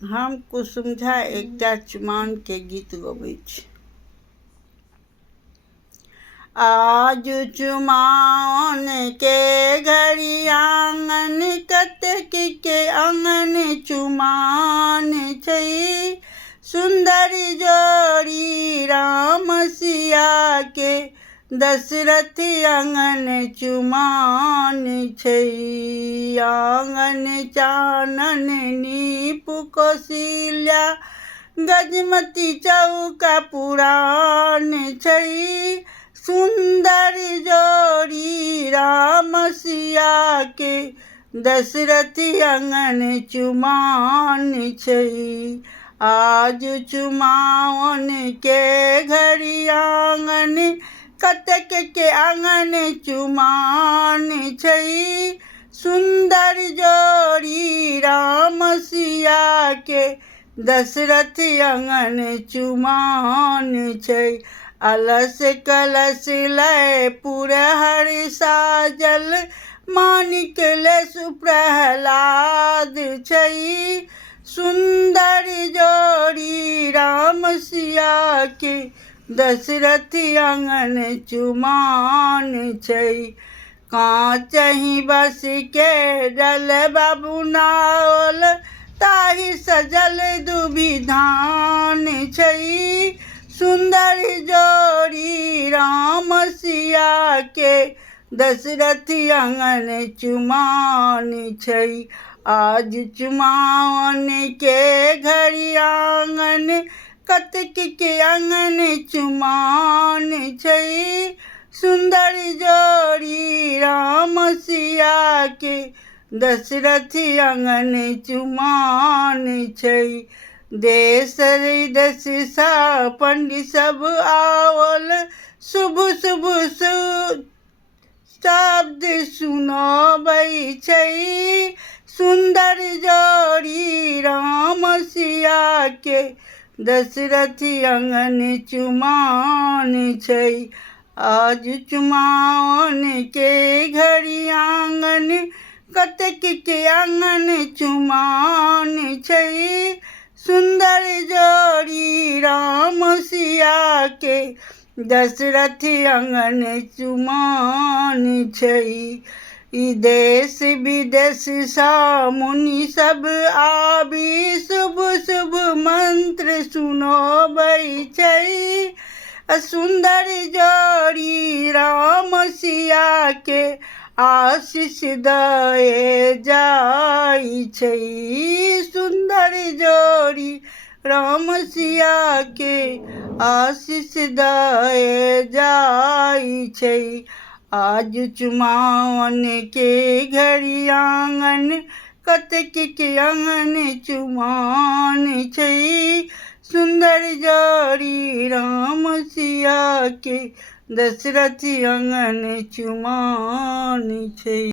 हम कुसुम झा एकटा चुमाओन के गीत गबै छी। आज चुमाओन के घड़ी आंगन कतेक के आंगन चुमाओन छै। सुंदरी जोड़ी राम सिया के दशरथ आंगन चुमाओन छै। आंगन चानन नीप कौशल्या गजमती चौका पुराण छै। सुंदर जोड़ी राम सिया के दशरथ आंगन चुमाओन छै। आज चुमाओन के घड़ी आंगन कतेक के आंगन चुमाओन छै। सुंदर जोड़ी राम सिया के दशरथ आंगन चुमाओन छै। अलस कलश लय पुरहर साजल मानिक लेस प्रहलाद छै। सुंदर जोड़ी राम सिया के दशरथ आंगन चुमाओन छै। कांचहि बस के डलबा बुनाओल ताहि सजल दुभिधान छै। सुंदर जोड़ी राम सिया के दशरथ आंगन चुमाओन छै। आज चुमाओन के घड़ी आंगन कतेक के आंगन चुमाओन छै। सुंदर जोड़ी राम सिया के दशरथ आंगन चुमाओन छै। देश विदेश सा पंडित सब आओल शुभ शुभ शब्द सुनाबै छै। सुंदर जोड़ी राम सिया के दशरथ आंगन चुमाओन छै। आज चुमाओन के घड़ी आंगन कतेक के आंगन चुमाओन छै। सुंदर जोड़ी राम सिया के दशरथ आंगन चुमाओन छै। देश विदेश सा मुनि सब आबी शुभ शुभ मंत्र सुनाबै छै। सुंदर जोड़ी राम सिया के आशीष दए जाइ छै। सुंदर जोड़ी राम सिया के आशीष दए जाइ छै। आज चुमाओन के घड़ी आंगन कतेक के आंगन चुमाओन छै। सुंदर जोड़ी राम सिया के दशरथ आंगन चुमाओन छै।